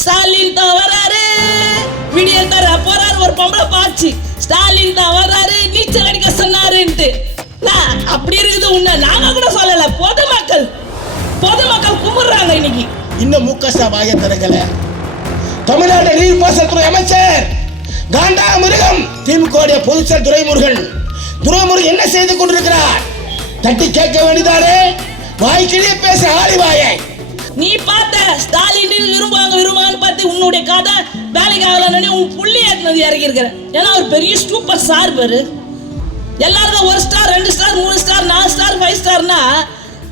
ஸ்டாலின் தான் வர்றாரு. விடியல் தர போறாரு. ஒரு பொம்பளை பாச்சு ஸ்டாலின் தான் வர்றாரு. நீச்சல் அடிக்க சொன்னாருன்ட்டு. அப்படி இருக்குது உன்னை நாங்க கூட சொல்லல. பொதுமக்கள் பொதுமக்கள் கும்பிடுறாங்க இன்னைக்கு. இன்னும் முக்கசா வாய திறக்கல. தமிழ்நாடு நீர்ப்பாசனத்துறை அமைச்சர் காண்டா மிருகம் திமுக பொதுச்சல் துரைமுருகன் துரைமுருகன் என்ன செய்து கொண்டிருக்கிறார்? தட்டி கேட்க வேண்டியதானே? வாய்க்கிலேயே பேச ஆளி வாயை நீ பார்த்த ஸ்டாலின் விரும்புவாங்க விரும்புவாங்கன்னு பார்த்து உன்னுடைய கதை வேலைக்கு ஆகலன்னு உன் புள்ளி ஏற்றினது இறக்கி இருக்கிற ஏன்னா ஒரு பெரிய சூப்பர் ஸ்டார் பேரு எல்லாருக்கும் ஒரு ஸ்டார் ரெண்டு ஸ்டார் மூணு ஸ்டார் நாலு ஸ்டார் ஃபைவ் ஸ்டார்னா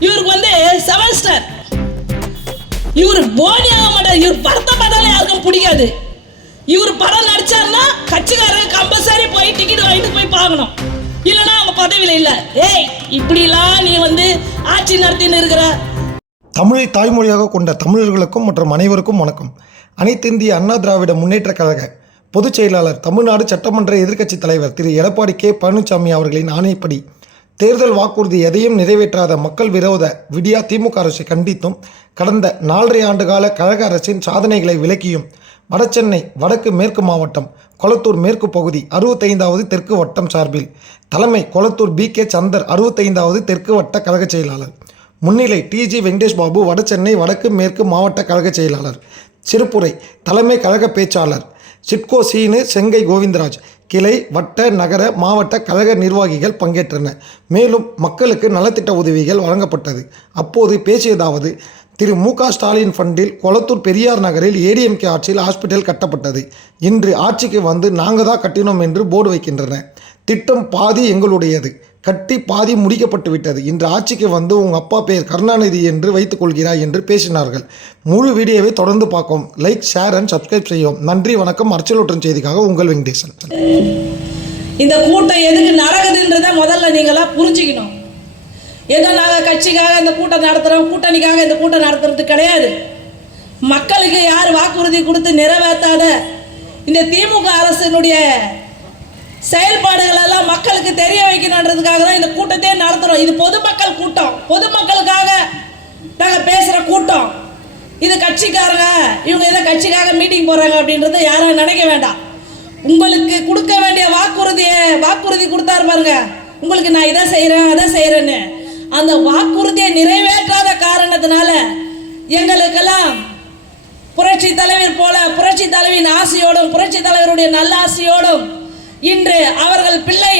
இவருக்கு வந்து செவன் ஸ்டார் இவர் போனி ஆக மாட்டார். இவர் படத்தை பார்த்தாலே யாருக்கும் பிடிக்காது. இவர் படம் நடிச்சாருன்னா கட்சிக்காரங்க கம்பல்சரி போய் டிக்கெட் வாங்கிட்டு போய் பார்க்கணும். இல்லைன்னா அவங்க பதவியில் இல்லை. ஏய் இப்படிலாம் நீ வந்து ஆட்சி நடத்தின்னு இருக்கிற தமிழை தாய்மொழியாக கொண்ட தமிழர்களுக்கும் மற்றும் அனைவருக்கும் வணக்கம். அனைத்து இந்திய அண்ணா திராவிட முன்னேற்றக் கழக பொதுச் செயலாளர் தமிழ்நாடு சட்டமன்ற எதிர்க்கட்சித் தலைவர் திரு. எடப்பாடி கே. பழனிசாமி அவர்களின் ஆணைப்படி தேர்தல் வாக்குறுதி எதையும் நிறைவேற்றாத மக்கள் விரோத விடியா திமுக அரசை கண்டித்தும் கடந்த நாலரை ஆண்டுகால கழக அரசின் சாதனைகளை விளக்கியும் வடசென்னை வடக்கு மேற்கு மாவட்டம் கொளத்தூர் மேற்கு பகுதி அறுபத்தைந்தாவது தெற்கு வட்டம் சார்பில் தலைமை கொளத்தூர் பி கே சந்தர் அறுபத்தைந்தாவது தெற்கு வட்ட கழகச் செயலாளர். முன்னிலை டிஜி வெங்கடேஷ் பாபு வடசென்னை வடக்கு மேற்கு மாவட்ட கழக செயலாளர். சிறுப்புரை தலைமை கழக பேச்சாளர். சிட்கோ சீனு செங்கை கோவிந்தராஜ். கிளை வட்ட நகர மாவட்ட கழக நிர்வாகிகள் பங்கேற்றனர். மேலும் மக்களுக்கு நலத்திட்ட உதவிகள் வழங்கப்பட்டது. அப்போது பேசியதாவது திரு. மு. க. ஸ்டாலின் ஃபண்டில் கொளத்தூர் பெரியார் நகரில் ஏடிஎம்கே ஆட்சியில் ஹாஸ்பிட்டல் கட்டப்பட்டது. இன்று ஆட்சிக்கு வந்து நாங்கள் தான் கட்டினோம் என்று போர்டு வைக்கின்றன திட்டம் பாதி எங்களுடையது. கட்டி பாதி முடிக்கப்பட்டு விட்டது. இன்று ஆட்சிக்கு வந்து உங்கள் அப்பா பெயர் கருணாநிதி என்று வைத்துக் கொள்கிறாய் என்று பேசினார்கள். முழு வீடியோவை தொடர்ந்து பார்க்கும் லைக் ஷேர் அண்ட் சப்ஸ்கிரைப் செய்யும் நன்றி வணக்கம். அரசியலூட்டும் செய்திக்காக உங்கள் வெங்கடேசன். இந்த கூட்டம் எதுக்கு நடக்குதுன்றத முதல்ல நீங்களாம் புரிஞ்சுக்கணும். ஏதோ நாங்கள் கட்சிக்காக இந்த கூட்டம் நடத்துகிறோம் கூட்டணிக்காக இந்த கூட்டம் நடத்துறது கிடையாது. மக்களுக்கு யார் வாக்குறுதி கொடுத்து நிறைவேற்றாத இந்த திமுக அரசினுடைய செயல்பாடுகள் எல்லாம் மக்களுக்கு தெரிய வைக்கணுன்றதுக்காக தான் இந்த கூட்டத்தையே நடத்துகிறோம் இது பொதுமக்கள் கூட்டம். பொதுமக்களுக்காக நாங்கள் பேசுகிற கூட்டம். இது கட்சிக்காரங்க இவங்க ஏதோ கட்சிக்காக மீட்டிங் போகிறாங்க அப்படின்றத யாரும் நினைக்க வேண்டாம். உங்களுக்கு கொடுக்க வேண்டிய வாக்குறுதியை வாக்குறுதி கொடுத்தாரு பாருங்க. உங்களுக்கு நான் இதை செய்கிறேன் அதை செய்கிறேன்னு அந்த வாக்குறுதியை நிறைவேற்றாத காரணத்தினால எங்களுக்கெல்லாம் புரட்சி தலைவர் போல புரட்சி தலைவியின் ஆசையோடும் புரட்சி தலைவருடைய நல்ல ஆசையோடும் இன்று அவர்கள் பிள்ளை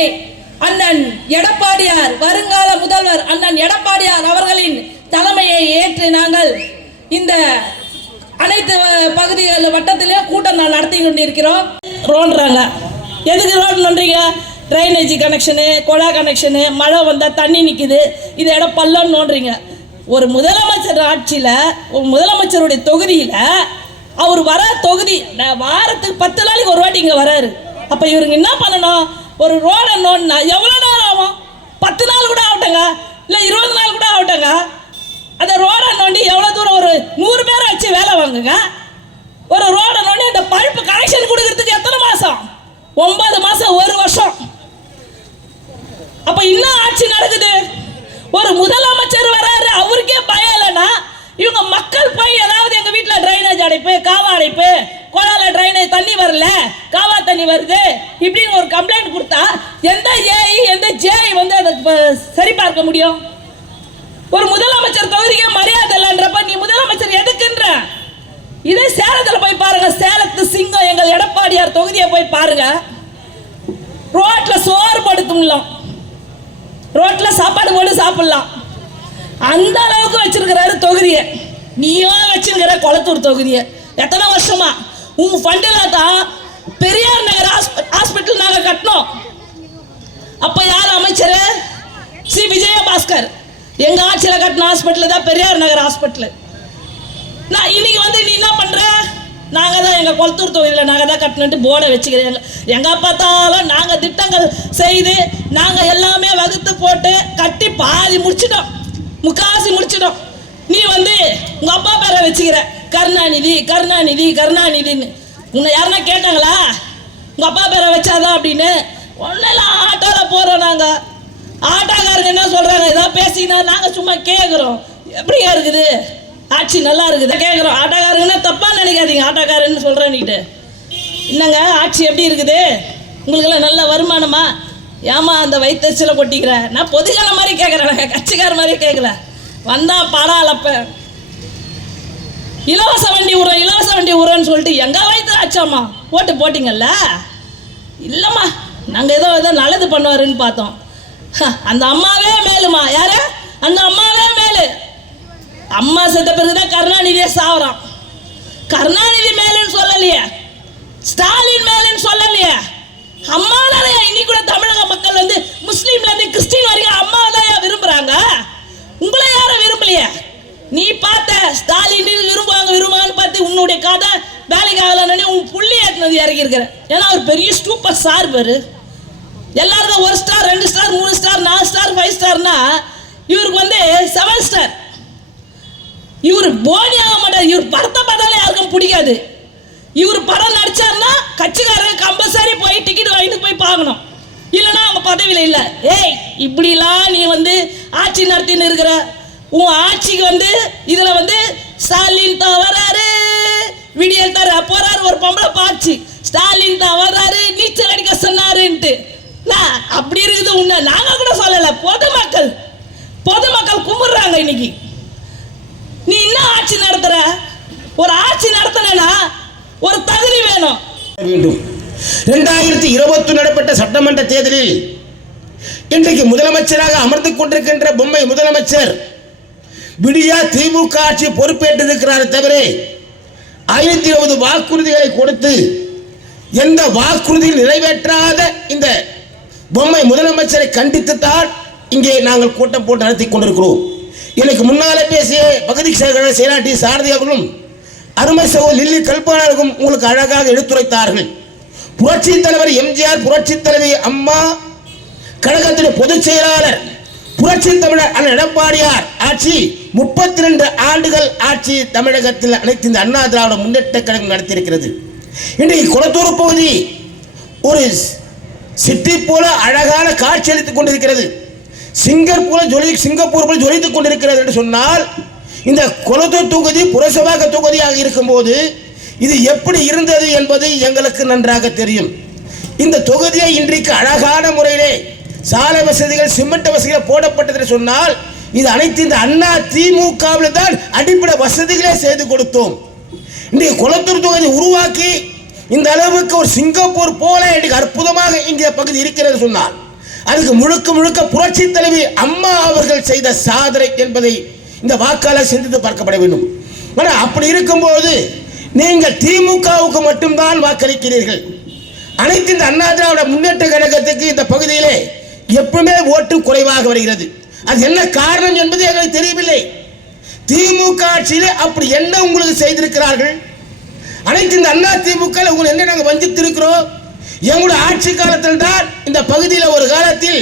அண்ணன் எடப்பாடியார் வருங்கால முதல்வர் அண்ணன் எடப்பாடியார் அவர்களின் தலைமையை ஏற்று நாங்கள் இந்த அனைத்து பகுதிகள் வட்டத்திலும் கூட்டம் நான் நடத்தி கொண்டிருக்கிறோம். ரோன்றாங்க எதுக்கு ரோடு நோண்டுறீங்க ட்ரைனேஜ் கனெக்ஷனு குழா கனெக்ஷனு மழை வந்தால் தண்ணி நிற்குது இது இடம் பள்ளம் நோண்டுறீங்க. ஒரு முதலமைச்சர் ஆட்சியில் ஒரு முதலமைச்சருடைய தொகுதியில் அவர் வர தொகுதி வாரத்துக்கு பத்து நாளைக்கு ஒரு வாட்டி இங்கே வராரு. அப்போ இவருங்க என்ன பண்ணணும்? ஒரு ரோடை நோண்டினா எவ்வளோ நேரம் ஆகும்? பத்து நாள் கூட ஆகட்டுங்க இல்லை இருபது நாள் கூட ஆகட்டுங்க அந்த ரோடை நோண்டி எவ்வளோ தூரம் ஒரு நூறு பேரை வச்சு வேலை வாங்குங்க? ஒரு ரோடை நோண்டி அந்த பழுப்பு கனெக்ஷன் கொடுக்கறதுக்கு எத்தனை மாதம் ஒன்பது மாதம் ஒரு வருஷம். அப்போ இன்னும் ஆட்சி நடக்குது. ஒரு முதலமைச்சர் வராரு அவருக்கே பயம் இல்லைன்னா இவங்க மக்கள் போய் ஏதாவது எங்கள் வீட்டில் ட்ரைனேஜ் அடைப்பு காவ அடைப்பு ட்ரைனேஜ் தண்ணி வரல? காவா தண்ணி வருது. இப்படின்னு ஒரு கம்ப்ளைண்ட் கொடுத்தா எந்த ஏஐ எந்த ஜேஐ வந்து அதை சரி பார்க்க முடியும்? ஒரு முதலமைச்சர் தொகுதிக்கே மரியாதை இல்லைன்றப்ப நீ முதலமைச்சர் எதுக்குன்ற? இதே சேலத்தில் போய் பாருங்க. சேலத்து சிங்கம் எங்கள் எடப்பாடியார் தொகுதியை போய் பாருங்க. ரோட்ல சோறு படுத்தும்லாம் ரோட்ல சாப்பாடு போட்டு சாப்பிடலாம். அந்த அளவுக்கு வச்சிருக்கிறாரு தொகுதியை. நீயும் வச்சிருக்கிற குளத்தூர் தொகுதியை. எத்தனை வருஷமா? உங்க ஃபண்டில் தான் பெரியார் நகர் ஹாஸ்பிட்டல் நாங்கள் கட்டினோம். அப்போ யார் அமைச்சர்? சி. விஜயபாஸ்கர். எங்க ஆட்சியில் கட்டின ஹாஸ்பிட்டல் தான் பெரியார் நகர் ஹாஸ்பிட்டல் நான் இன்னைக்கு வந்து நீ என்ன பண்ற? நாங்கள் தான் எங்கள் கொளத்தூர் தொகுதியில் நாங்கள் தான் கட்டணுன்ட்டு போர்டை வச்சுக்கிறேன். எங்கே பார்த்தாலும் நாங்கள் திட்டங்கள் செய்து நாங்கள் எல்லாமே வகுத்து போட்டு கட்டி பாதி முடிச்சிட்டோம். முக்காசி முடிச்சிட்டோம். நீ வந்து உங்கள் அப்பா பேரை வச்சுக்கிற. கருணாநிதி கருணாநிதி கருணாநிதின்னு. உன்னை யாருன்னா கேட்டாங்களா? உங்கள் அப்பா பேரை வச்சாதான் அப்படின்னு. ஒன்றெல்லாம் ஆட்டோவில் போகிறோம் நாங்கள் ஆட்டோக்காரங்க என்ன சொல்கிறாங்க ஏதாவது பேசினா நாங்கள் சும்மா கேட்குறோம் எப்படியா இருக்குது ஆட்சி நல்லா இருக்குது. கேட்குறோம் ஆட்டோக்காரங்கன்னா தப்பாக நினைக்காதீங்க. ஆட்டோக்காரன்னு சொல்கிறேன்னுட்டு என்னங்க ஆட்சி எப்படி இருக்குது? உங்களுக்கெல்லாம் நல்ல வருமானமா? ஏமா அந்த வயிற்றுச்சலை கொட்டிக்கிறேன் நான் பொதுக்கால மாதிரி கேட்குறேன் கட்சிக்கார மாதிரி கேட்கல வந்தால் படம் அளப்பேன் இலவச வண்டி உரம் இலவச வண்டி உரம்னு சொல்லிட்டு எங்க வயிற்று ஆச்சாம்மா ஓட்டு போட்டிங்கல்ல? இல்லைம்மா நாங்கள் ஏதோ ஏதோ நல்லது பண்ணுவாருன்னு பார்த்தோம். ஹ, அந்த அம்மாவே மேலுமா? யாரு? அந்த அம்மாவே மேலு. அம்மா செத்த பிறகுதான் கருணாநிதியே சாவறான். கருணாநிதி மேலுன்னு சொல்லலையே. ஸ்டாலின் மேலுன்னு சொல்லலையே. அம்மா தான் இன்னைக்கு கூட தமிழக மக்கள் வந்து முஸ்லீம்ல இருந்து கிறிஸ்டின் வரைக்கும் அம்மா தான் விரும்புறாங்க? உங்களை யாரும் விரும்பலையே? நீ பார்த்த ஸ்டாலின் விரும்புவாங்க விரும்புவாங்கன்னு பார்த்து உன்னுடைய கதை வேலைக்கு ஆகலன்னு உன் புள்ளி ஏற்றினது இறக்கி ஏன்னா அவர் பெரிய சூப்பர் ஸ்டார் பேரு எல்லாருக்கும் ஒரு ஸ்டார் ரெண்டு ஸ்டார் மூணு ஸ்டார் நாலு ஸ்டார் ஃபைவ் ஸ்டார்னா இவருக்கு வந்து செவன் ஸ்டார் இவர் போனி ஆக மாட்டார். இவர் படத்தை பார்த்தாலே யாருக்கும் பிடிக்காது. இவர் படம் நடிச்சாருன்னா கட்சிக்காரர் கம்பல்சரி போய் டிக்கெட் வாங்கிட்டு போய் பார்க்கணும். இல்லைன்னா அவங்க பதவியில் இல்லை. ஏய் இப்படிலாம் நீ வந்து ஆட்சி நடத்தின்னு இருக்கிற உன் ஆட்சிக்கு வந்து இதில் வந்து ஸ்டாலின் தான் வராரு விடியல் தர போறாரு ஒரு பொம்பளை பாச்சு ஸ்டாலின் தான் வர்றாரு நீச்சல் அடிக்க சொன்னாருன்ட்டு. அப்படி இருக்குது உன்னை நாங்கள் கூட சொல்லலை பொதுமக்கள். பொதுமக்கள் கும்பிடுறாங்க இன்னைக்கு. நீ என்ன ஆட்சி நடத்துற? ஒரு ஆட்சி நடத்தலனா ஒரு தகுதி வேணும். வேண்டும். இரண்டாயிரத்தி இருபத்தி நடைபெற்ற சட்டமன்ற தேர்தலில் இன்றைக்கு முதலமைச்சராக அமர்ந்து கொண்டிருக்கின்ற பொம்மை முதலமைச்சர் விடியா திமுக ஆட்சி பொறுப்பேற்றிருக்கிறார் தவிர ஐநூத்தி இருபது வாக்குறுதிகளை கொடுத்து எந்த வாக்குறுதியில் நிறைவேற்றாத இந்த பொம்மை முதலமைச்சரை கண்டித்துத்தான் இங்கே நாங்கள் கூட்டம் போட்டு நடத்தி கொண்டிருக்கிறோம். எனக்கு முன்னாலே பேசிய பகுதி செயலாளர் செயலாட்டி சாரதி அவர்களும் அருமை சகோதரி லில்லி கல்பாளர்களும் உங்களுக்கு அழகாக எடுத்துரைத்தார்கள். புரட்சி தலைவர் எம்ஜிஆர் புரட்சி தலைவி அம்மா கழகத்தின் பொதுச் செயலாளர் புரட்சி தமிழர் அண்ணன் எடப்பாடியார் ஆட்சி முப்பத்தி ரெண்டு ஆண்டுகள் ஆட்சி தமிழகத்தில் அனைத்து இந்த அண்ணா திராவிட முன்னேற்ற கழகம் நடத்தியிருக்கிறது. இன்றைக்கு குளத்தூர் பகுதி ஒரு சிட்டி போல அழகான காட்சி அளித்துக் கொண்டிருக்கிறது. சிங்கர் போல ஜொலி சிங்கப்பூர் போல ஜொலித்துக் கொண்டிருக்கிறது என்று சொன்னால் இந்த குளத்தூர் தொகுதி புரசபாக தொகுதியாக இருக்கும்போது இது எப்படி இருந்தது என்பது எங்களுக்கு நன்றாக தெரியும். இந்த தொகுதியை இன்றைக்கு அழகான முறையிலே சாலை வசதிகள் சிமெண்ட் வசதிகள் போடப்பட்டது சொன்னால் இது அனைத்து இந்த அண்ணா திமுகவில் தான் அடிப்படை வசதிகளே செய்து கொடுத்தோம். இன்றைக்கு குளத்தூர் தொகுதி உருவாக்கி இந்த அளவுக்கு ஒரு சிங்கப்பூர் போல இன்றைக்கு அற்புதமாக இங்கே பகுதி இருக்கிறது சொன்னால் அதுக்கு முழுக்க முழுக்க புரட்சி தலைவி அம்மா அவர்கள் செய்த சாதனை என்பதை இந்த வாக்காளர் சிந்தித்து பார்க்கப்பட வேண்டும். ஆனால் அப்படி இருக்கும்போது நீங்கள் திமுகவுக்கு மட்டும்தான் வாக்களிக்கிறீர்கள். அனைத்து இந்த அண்ணா திராவிட முன்னேற்ற கழகத்துக்கு இந்த பகுதியிலே எப்பவுமே ஓட்டு குறைவாக வருகிறது. அது என்ன காரணம் என்பது எங்களுக்கு தெரியவில்லை. திமுக ஆட்சியிலே அப்படி என்ன உங்களுக்கு செய்திருக்கிறார்கள்? அனைத்து இந்த அண்ணா திமுக உங்களை என்ன நாங்கள் வஞ்சித்திருக்கிறோம்? எங்களுடைய ஆட்சி காலத்தில் தான் இந்த பகுதியில் ஒரு காலத்தில்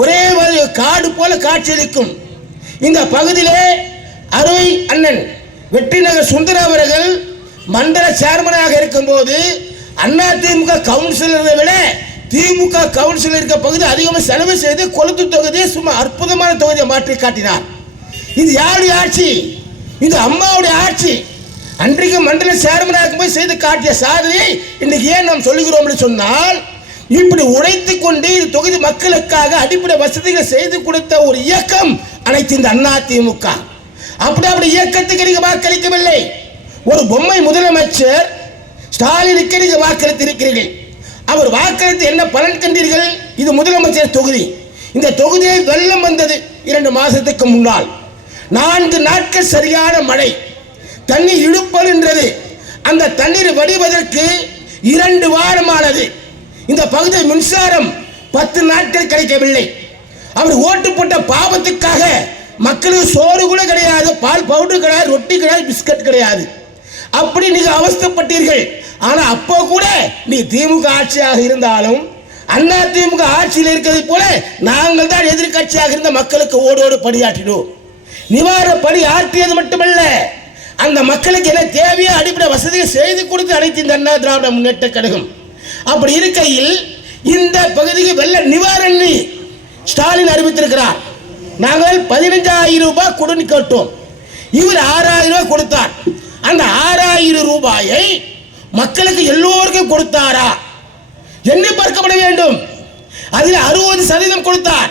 ஒரே ஒரு காடு போல காட்சியளிக்கும் இந்த பகுதியிலே அருள் அண்ணன் வெற்றி நகர் சுந்தர அவர்கள் மண்டல சேர்மனாக இருக்கும்போது அண்ணா திமுக கவுன்சிலரை விட திமுக கவுன்சிலர் இருக்க பகுதி அதிகமாக செலவு செய்து கொளுத்து தொகுதியை சும்மா அற்புதமான தொகுதியை மாற்றி காட்டினார். இது யாருடைய ஆட்சி? இது அம்மாவுடைய ஆட்சி. அன்றைக்கு மண்டல சேர்மனாக இருக்கும்போது செய்து காட்டிய சாதனையை இன்றைக்கு ஏன் நாம் சொல்லுகிறோம் சொன்னால் இப்படி உழைத்து கொண்டு இந்த தொகுதி மக்களுக்காக அடிப்படை வசதிகளை செய்து கொடுத்த ஒரு இயக்கம் அனைத்து இந்த அண்ணா திமுக. அப்படி அப்படி இயக்கத்துக்கு நீங்க வாக்களிக்கவில்லை. ஒரு பொம்மை முதலமைச்சர் ஸ்டாலினுக்கு நீங்க வாக்களித்திருக்கிறீர்கள். அவர் வாக்களித்து என்ன பலன் கண்டீர்கள்? இது முதலமைச்சர் தொகுதி. இந்த தொகுதியில் வெள்ளம் வந்தது இரண்டு மாதத்துக்கு முன்னால். நான்கு நாட்கள் சரியான மழை. தண்ணீர் இழுப்பதுன்றது அந்த தண்ணீர் வடிவதற்கு இரண்டு வாரமானது. இந்த பகுதியில் மின்சாரம் பத்து நாட்கள் கிடைக்கவில்லை. அவர் ஓட்டு போட்ட பாவத்துக்காக மக்களுக்கு சோறு கூட கிடையாது பால் பவுடர் கிடையாது ரொட்டி கிடையாது பிஸ்கட் கிடையாது. அப்படி நீங்க அவஸ்தப்பட்டீர்கள். ஆனா அப்போ கூட நீ திமுக ஆட்சியாக இருந்தாலும் அண்ணா திமுக ஆட்சியில் இருக்கிறது போல நாங்கள் தான் எதிர்க்கட்சியாக இருந்த மக்களுக்கு ஓடோடு பணியாற்றினோம். நிவாரண பணி ஆற்றியது மட்டுமல்ல அந்த மக்களுக்கு என்ன தேவையோ அடிப்படை வசதியை செய்து கொடுத்து அனைத்து இந்த அண்ணா திராவிட முன்னேற்ற கழகம். அப்படி இருக்கையில் இந்த பகுதிக்கு வெள்ள நிவாரணி ஸ்டாலின் அறிவித்திருக்கிறார். நாங்கள் பதினஞ்சாயிரம் ரூபாய் கொடுன்னு கேட்டோம். இவர் ஆறாயிரம் ரூபாய் கொடுத்தார். அந்த ஆறாயிரம் ரூபாயை மக்களுக்கு எல்லோருக்கும் கொடுத்தாரா? என்ன பார்க்கப்பட வேண்டும்? அதில் அறுபது சதவீதம் கொடுத்தார்.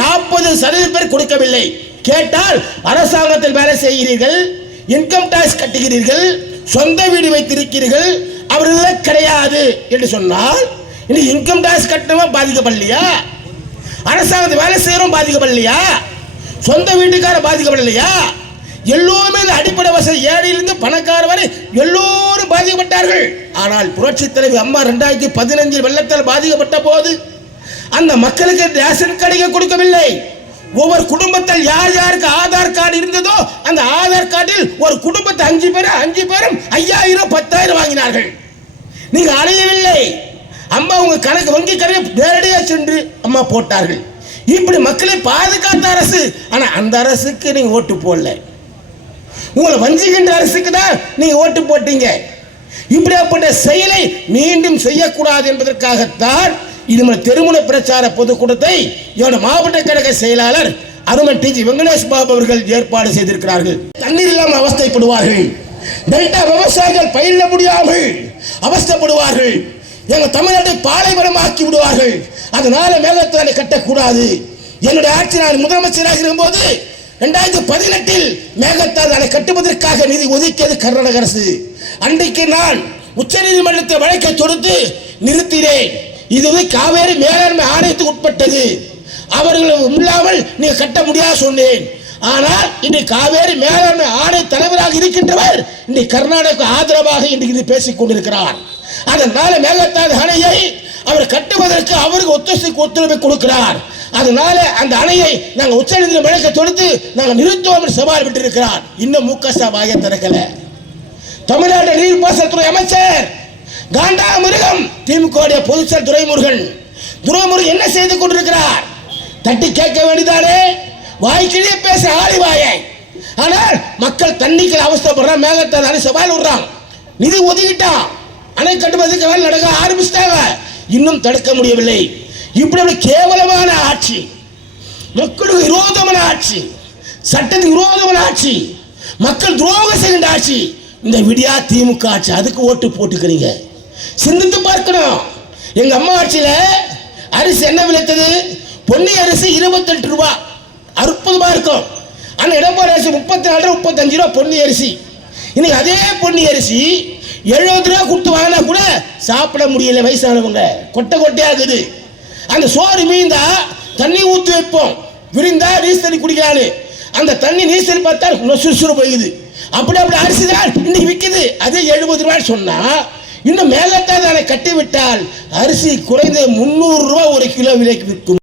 நாற்பது சதவீதம் பேர் கொடுக்கவில்லை. கேட்டால் அரசாங்கத்தில் வேலை செய்கிறீர்கள் இன்கம் டாக்ஸ் கட்டுகிறீர்கள் சொந்த வீடு வைத்திருக்கிறீர்கள் அவர்கள் கிடையாது என்று சொன்னால் இனி இன்கம் டாக்ஸ் கட்டணமா பாதிக்கப்படலையா? அரசாங்கத்தில் வேலை செய்யறோம் பாதிக்கப்படலையா? சொந்த வீட்டுக்கார பாதிக்கப்படலையா? எல்லோருமே இந்த அடிப்படை வசதி ஏழையிலிருந்து பணக்கார வரை எல்லோரும் பாதிக்கப்பட்டார்கள். ஆனால் புரட்சி தலைவி அம்மா ரெண்டாயிரத்தி பதினஞ்சில் வெள்ளத்தால் பாதிக்கப்பட்ட போது அந்த மக்களுக்கு ரேஷன் கடையை கொடுக்கவில்லை. ஒவ்வொரு குடும்பத்தில் யார் யாருக்கு ஆதார் கார்டு இருந்ததோ அந்த ஆதார் கார்டில் ஒரு குடும்பத்தை அஞ்சு பேரும் அஞ்சு பேரும் ஐயாயிரம் பத்தாயிரம் வாங்கினார்கள். நீங்க அலையவில்லை. அம்மா உங்க கணக்கு வங்கி கணக்கு நேரடியாக சென்று அம்மா போட்டார்கள். இப்படி மக்களை பாதுகாத்த அரசு. ஆனால் அந்த அரசுக்கு நீங்கள் ஓட்டு போடல. உங்களை வஞ்சிக்கின்ற அரசுக்கு தான் நீங்க ஓட்டு போட்டீங்க. இப்படியாப்பட்ட செயலை மீண்டும் செய்யக்கூடாது என்பதற்காகத்தான் இது நம்ம திருமண பிரச்சார பொதுக்கூட்டத்தை என்னோட மாவட்ட கழக செயலாளர் அருமன் டிஜி வெங்கடேஷ் பாபு அவர்கள் ஏற்பாடு செய்திருக்கிறார்கள். தண்ணீர் இல்லாமல் அவஸ்தைப்படுவார்கள். டெல்டா விவசாயிகள் பயிரிட முடியாமல் அவஸ்தைப்படுவார்கள். எங்க தமிழ்நாட்டை பாலைவனமாக்கி விடுவார்கள். அதனால மேலத்தானை கட்டக்கூடாது. என்னுடைய ஆட்சி நான் முதலமைச்சராக இருக்கும்போது ரெண்டாயிரத்தி பதினெட்டில் மேகத்தால் அதை கட்டுவதற்காக நிதி ஒதுக்கியது கர்நாடக அரசு. அன்றைக்கு நான் உச்சநீதிமன்றத்தை வழக்கை தொடுத்து நிறுத்தினேன். இது வந்து காவேரி மேலாண்மை ஆணையத்துக்கு உட்பட்டது. அவர்கள் இல்லாமல் நீங்க கட்ட முடியாது சொன்னேன். ஆனால் இன்றைக்கு காவேரி மேலாண்மை ஆணை தலைவராக இருக்கின்றவர் இன்றைக்கு கர்நாடக ஆதரவாக இன்றைக்கு இது பேசிக் கொண்டிருக்கிறார். அதனால மேகத்தாது அணையை அவர் கட்டுவதற்கு அவருக்கு ஒத்துழைப்பு ஒத்துழைப்பு கொடுக்கிறார். அதனால அந்த அணையை நாங்கள் உச்சநீதிமன்ற வழக்கை தொடுத்து நாங்கள் நிறுத்துவோம் சவால் விட்டிருக்கிறார். இன்னும் மு க ஸ்டாலின் திறக்கல. தமிழ்நாடு நீர்ப்பாசனத்துறை அமைச்சர் காண்டா மிருகம் திமுக பொதுச்சல் துரைமுருகன் துரைமுருகன் என்ன செய்து கொண்டிருக்கிறார்? தட்டி கேட்க வேண்டியதானே? வாய்க்கிலேயே பேச ஆளி வாயை. ஆனால் மக்கள் தண்ணிக்கு அவஸ்தைப்படுறான் மேகத்தை அணை சவால் விடுறான். நிதி ஒதுக்கிட்டான். அணை கட்டுவதற்கு வேலை நடக்க ஆரம்பிச்சிட்டாங்க. இன்னும் தடுக்க முடியவில்லை. இப்படி கேவலமான ஆட்சி மக்களுக்கு விரோதமான ஆட்சி சட்டத்துக்கு விரோதமான ஆட்சி மக்கள் துரோகம் செய்கின்ற ஆட்சி இந்த விடியா திமுக ஆட்சி அதுக்கு ஓட்டு போட்டுக்கிறீங்க. சிந்தித்து பார்க்கணும். எங்க அம்மா ஆட்சியில அரிசி என்ன விளைத்தது பொன்னி அரிசி இருபத்தெட்டு ரூபா. அற்புதமா இருக்கும். ஆனா எடப்பாடி அரிசி முப்பத்தி நாலு ரூபா முப்பத்தஞ்சு ரூபா பொன்னி அரிசி. இன்னைக்கு அதே பொன்னி அரிசி எழுபது ரூபா கொடுத்து வாங்கினா கூட சாப்பிட முடியல வயசானவங்க. கொட்டை கொட்டையாகுது அந்த சோறு மீந்தா தண்ணி ஊற்றி வைப்போம். விரிந்தா நீஸ் தண்ணி குடிக்கலான்னு அந்த தண்ணி நீஸ் தண்ணி பார்த்தா சுறுசுறு போயிடுது. அப்படி அப்படி அரிசி தான் இன்னைக்கு விற்கிது அதே எழுபது ரூபாய் சொன்னா இன்னும் மேலத்தான் அதை கட்டி விட்டால் அரிசி குறைந்த முந்நூறு ரூபா ஒரு கிலோ விலைக்கு விற்கும்.